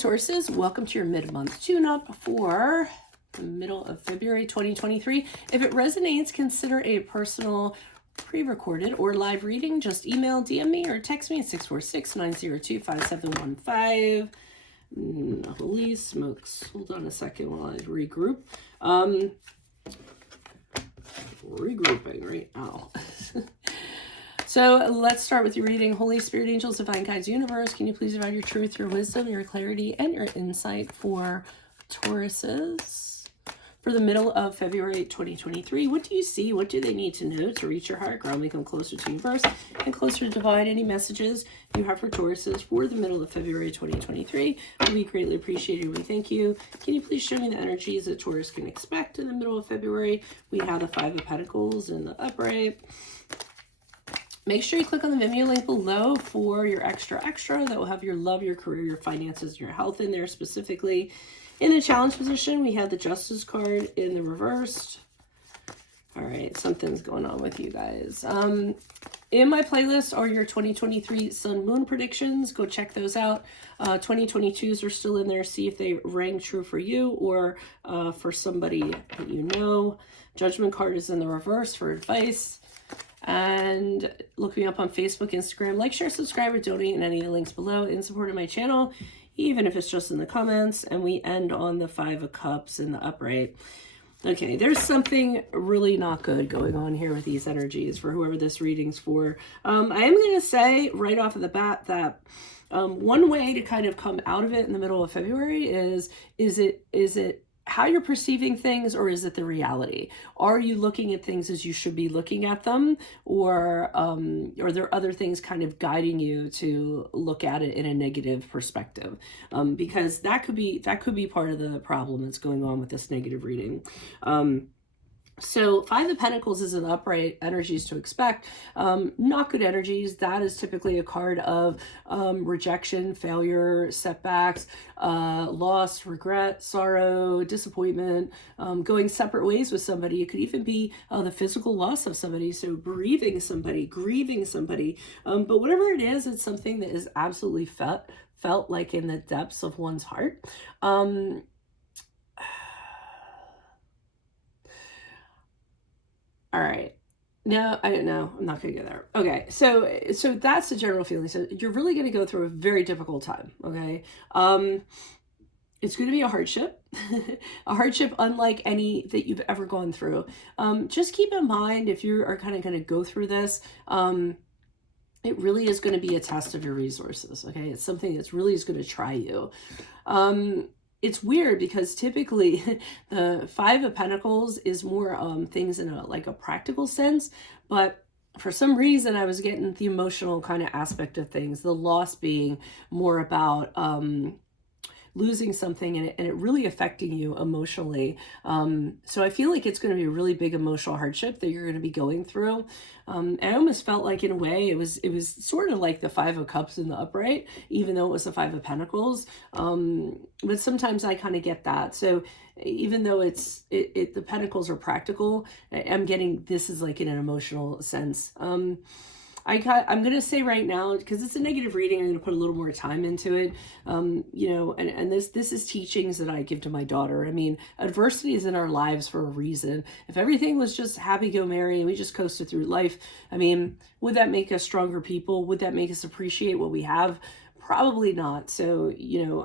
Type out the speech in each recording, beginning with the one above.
Tauruses, welcome to your mid-month tune-up for the middle of February 2023. If it resonates, consider a personal pre-recorded or live reading. Just email, DM me, or text me at 646-902-5715. Holy smokes. Hold on a second while I regroup. Regrouping right now. So let's start with your reading. Holy Spirit, angels, divine guides, universe, can you please provide your truth, your wisdom, your clarity, and your insight for Tauruses for the middle of February 2023? What do you see? What do they need to know to reach your heart, ground, make them closer to universe and closer to divine? Any messages you have for Tauruses for the middle of February 2023 would be greatly appreciated. We thank you. Can you please show me the energies that Taurus can expect in the middle of February? We have the Five of Pentacles in the upright. Make sure you click on the Venmo link below for your extra. That will have your love, your career, your finances, and your health in there specifically. In the challenge position, we have the Justice card in the reversed. All right, something's going on with you guys. In my playlist are your 2023 Sun Moon predictions. Go check those out. 2022s are still in there. See if they rang true for you or for somebody that you know. Judgment card is in the reverse for advice. And look me up on Facebook, Instagram. Like, share, subscribe, or donate in any of the links below in support of my channel, even if it's just in the comments. And we end on the Five of Cups in the upright. Okay, there's something really not good going on here with these energies for whoever this reading's for. I am going to say right off of the bat that one way to kind of come out of it in the middle of February is it how you're perceiving things, or is it the reality? Are you looking at things as you should be looking at them, or are there other things kind of guiding you to look at it in a negative perspective? Because that could be part of the problem that's going on with this negative reading. So Five of Pentacles is an upright energies to expect. Not good energies. That is typically a card of rejection, failure, setbacks, loss, regret, sorrow, disappointment, going separate ways with somebody. It could even be the physical loss of somebody. So bereaving somebody, grieving somebody. But whatever it is, it's something that is absolutely felt like in the depths of one's heart. All right. No, I don't know. I'm not going to go there. Okay. So that's the general feeling. So you're really going to go through a very difficult time. Okay. It's going to be a hardship, a hardship unlike any that you've ever gone through. Just keep in mind, if you are kind of going to go through this, it really is going to be a test of your resources. Okay. It's something that's really is going to try you. It's weird because typically the Five of Pentacles is more things in a practical sense, but for some reason I was getting the emotional kind of aspect of things, the loss being more about losing something and it really affecting you emotionally. So I feel like it's going to be a really big emotional hardship that you're going to be going through. I almost felt like in a way it was sort of like the Five of Cups in the upright, even though it was the Five of Pentacles. But sometimes I kind of get that. So even though the Pentacles are practical, I'm getting this is like in an emotional sense. I'm going to say right now, because it's a negative reading, I'm going to put a little more time into it. And this is teachings that I give to my daughter. I mean, adversity is in our lives for a reason. If everything was just happy go merry and we just coasted through life, I mean, would that make us stronger people? Would that make us appreciate what we have? Probably not. So,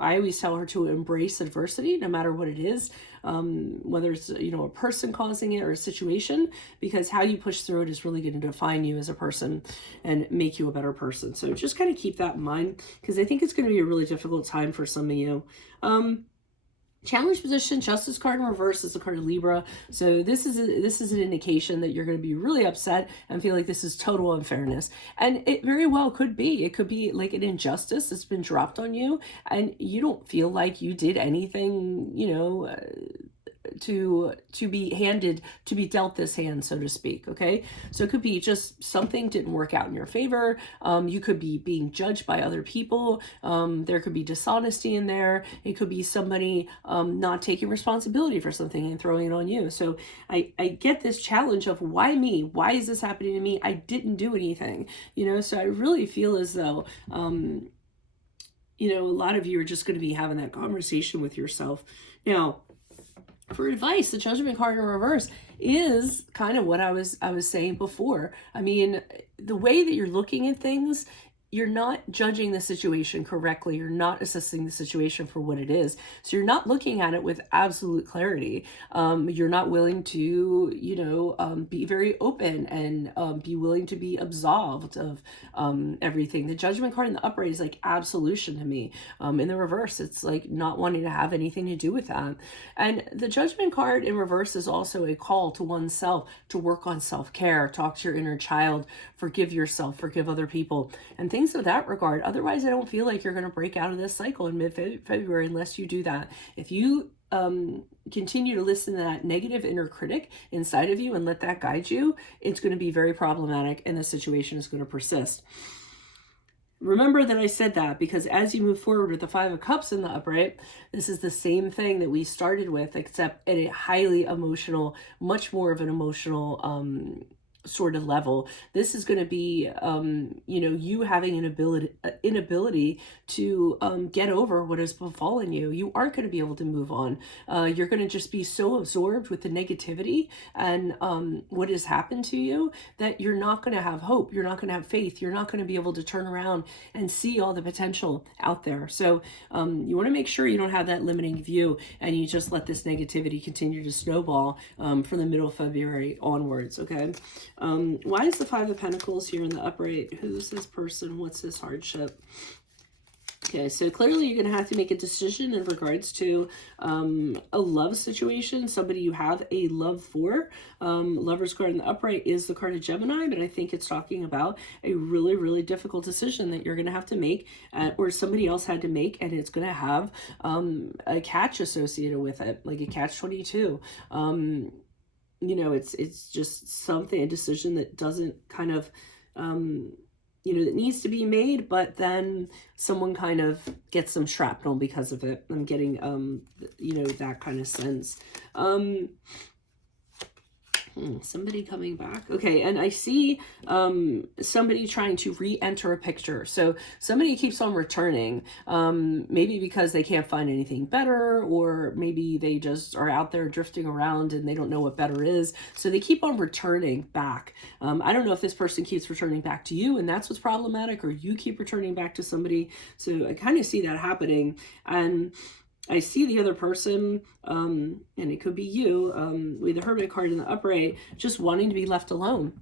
I always tell her to embrace adversity, no matter what it is, whether it's, a person causing it or a situation, because how you push through it is really going to define you as a person and make you a better person. So just kind of keep that in mind, because I think it's going to be a really difficult time for some of you. Challenge position, Justice card in reverse is the card of Libra. So this is an indication that you're going to be really upset and feel like this is total unfairness. And it very well could be. It could be like an injustice that's been dropped on you and you don't feel like you did anything, to be dealt this hand, so to speak. Okay. So it could be just something didn't work out in your favor. You could be being judged by other people. There could be dishonesty in there. It could be somebody not taking responsibility for something and throwing it on you. So I get this challenge of why me? Why is this happening to me? I didn't do anything, so I really feel as though you know, a lot of you are just going to be having that conversation with yourself. Now, for advice, the Judgment card in reverse is kind of what I was saying before. I mean, the way that you're looking at things, you're not judging the situation correctly. You're not assessing the situation for what it is. So you're not looking at it with absolute clarity. You're not willing to, you know, be very open and be willing to be absolved of everything. The Judgment card in the upright is like absolution to me. In the reverse, it's like not wanting to have anything to do with that. And the Judgment card in reverse is also a call to oneself to work on self-care, talk to your inner child, forgive yourself, forgive other people, and things of that regard. Otherwise, I don't feel like you're going to break out of this cycle in mid-February unless you do that. If you continue to listen to that negative inner critic inside of you and let that guide you, it's going to be very problematic and the situation is going to persist. Remember that I said that because as you move forward with the Five of Cups in the upright, this is the same thing that we started with, except at a highly emotional, much more of an emotional sort of level. This is going to be, you know, you having an inability to get over what has befallen you. You aren't going to be able to move on. You're going to just be so absorbed with the negativity and what has happened to you that you're not going to have hope. You're not going to have faith. You're not going to be able to turn around and see all the potential out there. So you want to make sure you don't have that limiting view and you just let this negativity continue to snowball from the middle of February onwards, okay? Why is the Five of Pentacles here in the upright? Who's this person? What's this hardship? Okay, so clearly you're going to have to make a decision in regards to a love situation, somebody you have a love for. Lover's card in the upright is the card of Gemini, but I think it's talking about a really, really difficult decision that you're going to have to make or somebody else had to make, and it's going to have a catch associated with it, like a catch-22. You know, it's just something, a decision that doesn't kind of, you know, that needs to be made, but then someone kind of gets some shrapnel because of it. I'm getting, you know, that kind of sense. Somebody coming back. Okay, and I see somebody trying to re-enter a picture. So somebody keeps on returning, maybe because they can't find anything better, or maybe they just are out there drifting around and they don't know what better is. So they keep on returning back. I don't know if this person keeps returning back to you and that's what's problematic, or you keep returning back to somebody. So I kind of see that happening. And I see the other person, and it could be you, with the Hermit card in the upright, just wanting to be left alone.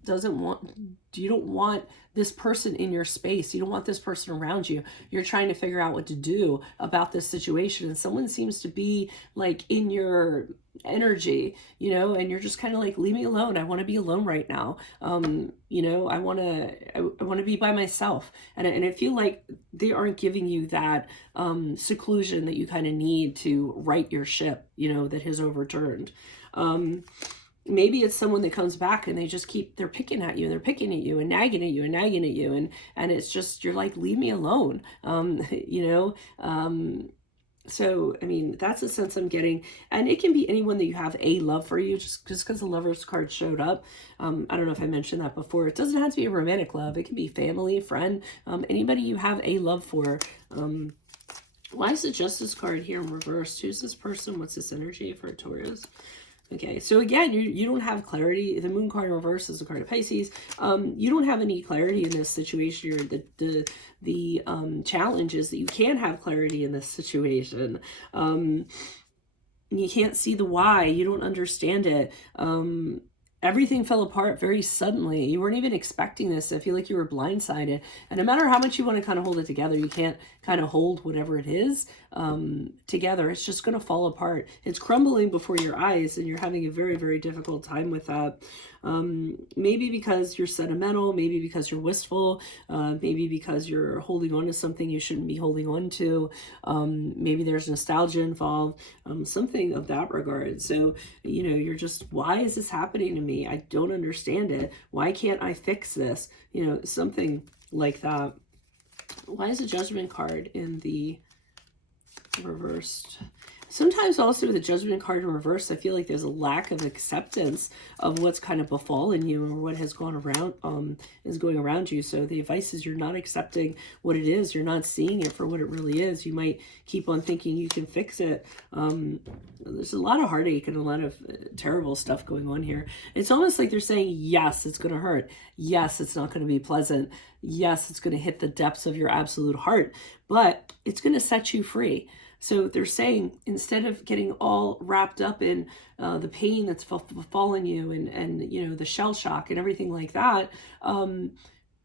You don't want this person in your space. You don't want this person around you. You're trying to figure out what to do about this situation. And someone seems to be like in your energy, you know, and you're just kind of like, leave me alone. I want to be alone right now. You know, I want to be by myself. And I feel like they aren't giving you that seclusion that you kind of need to right your ship, you know, that has overturned. Maybe it's someone that comes back and they just they're picking at you and they're picking at you and nagging at you and nagging at you. And it's just, you're like, leave me alone. You know, so, I mean, that's a sense I'm getting. And it can be anyone that you have a love for you, just because the Lover's card showed up. I don't know if I mentioned that before. It doesn't have to be a romantic love. It can be family, friend, anybody you have a love for. Why is the Justice card here in reverse? Who's this person? What's this energy for Taurus? Okay, so again, you don't have clarity. The Moon card in reverse is the card of Pisces. You don't have any clarity in this situation. The challenge is that you can't have clarity in this situation. You can't see the why. You don't understand it. Everything fell apart very suddenly. You weren't even expecting this. I feel like you were blindsided. And no matter how much you want to kind of hold it together, you can't kind of hold whatever it is together. It's just going to fall apart. It's crumbling before your eyes, and you're having a very, very difficult time with that. Maybe because you're sentimental, maybe because you're wistful, maybe because you're holding on to something you shouldn't be holding on to. Maybe there's nostalgia involved, something of that regard. So, you know, you're just, why is this happening to me? I don't understand it. Why can't I fix this? You know, something like that. Why is the Judgment card in the reversed? Sometimes also the Judgment card in reverse, I feel like there's a lack of acceptance of what's kind of befallen you or what has gone around, is going around you. So the advice is you're not accepting what it is. You're not seeing it for what it really is. You might keep on thinking you can fix it. There's a lot of heartache and a lot of terrible stuff going on here. It's almost like they're saying, yes, it's going to hurt. Yes, it's not going to be pleasant. Yes, it's going to hit the depths of your absolute heart, but it's going to set you free. So they're saying, instead of getting all wrapped up in the pain that's befallen you and you know, the shell shock and everything like that,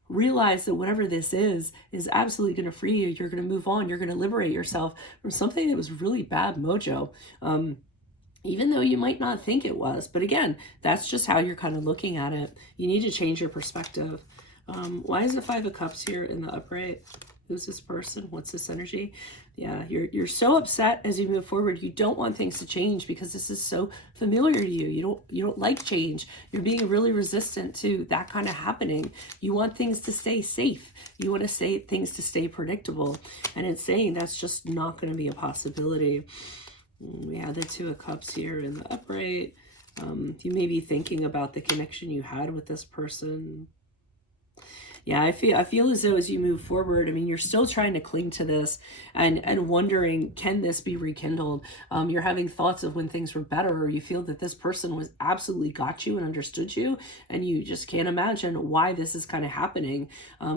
realize that whatever this is absolutely going to free you. You're going to move on. You're going to liberate yourself from something that was really bad mojo. Even though you might not think it was. But again, that's just how you're kind of looking at it. You need to change your perspective. Why is the Five of Cups here in the upright? Who's this person? What's this energy? Yeah, you're so upset as you move forward. You don't want things to change because this is so familiar to you. You don't like change. You're being really resistant to that kind of happening. You want things to stay safe. You want to say things to stay predictable. And it's saying that's just not going to be a possibility. We have the Two of Cups here in the upright. You may be thinking about the connection you had with this person. Yeah, I feel as though as you move forward, I mean, you're still trying to cling to this and wondering, can this be rekindled? You're having thoughts of when things were better, or you feel that this person was absolutely got you and understood you, and you just can't imagine why this is kind of happening.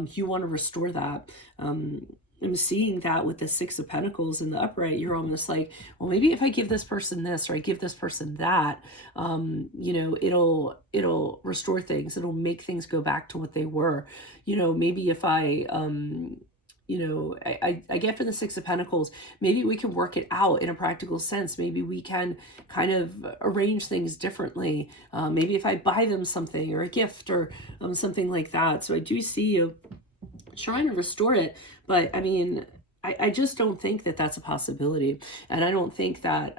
You want to restore that. I'm seeing that with the Six of Pentacles in the upright. You're almost like, well, maybe if I give this person this or I give this person that, you know, it'll restore things. It'll make things go back to what they were. You know, maybe if I, you know, I get for the Six of Pentacles, maybe we can work it out in a practical sense. Maybe we can kind of arrange things differently. Maybe if I buy them something or a gift or something like that. So I do see you trying to restore it, but I mean, I just don't think that that's a possibility. And I don't think that,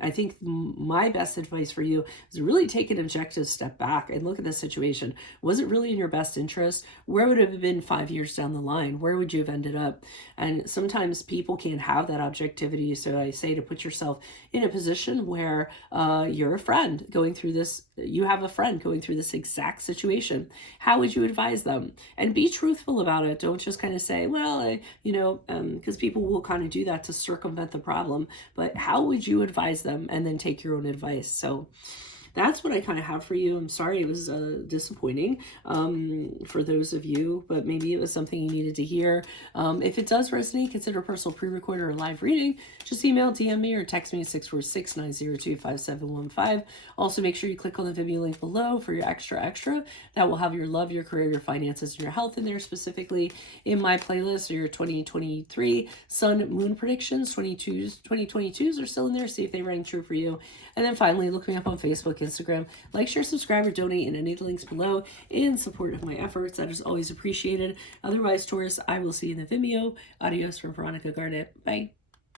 I think my best advice for you is to really take an objective step back and look at the situation. Was it really in your best interest? Where would it have been 5 years down the line? Where would you have ended up? And sometimes people can't have that objectivity. So I say to put yourself in a position where you're a friend going through this, you have a friend going through this exact situation. How would you advise them? And be truthful about it. Don't just kind of say, well, you know, because people will kind of do that to circumvent the problem. But how would you advise them and then take your own advice? So that's what I kind of have for you. I'm sorry it was disappointing for those of you, but maybe it was something you needed to hear. If it does resonate, consider a personal pre-record or a live reading. Just email, DM me, or text me at 646-902-5715. Also, make sure you click on the Vimeo link below for your extra. That will have your love, your career, your finances, and your health in there specifically. In my playlist are your 2023 Sun Moon predictions. 2022s are still in there. See if they rang true for you. And then finally, look me up on Facebook, Instagram. Like, share, subscribe, or donate in any of the links below in support of my efforts. That is always appreciated. Otherwise, Taurus, I will see you in the Vimeo. Adios from Veronica Garnet. Bye.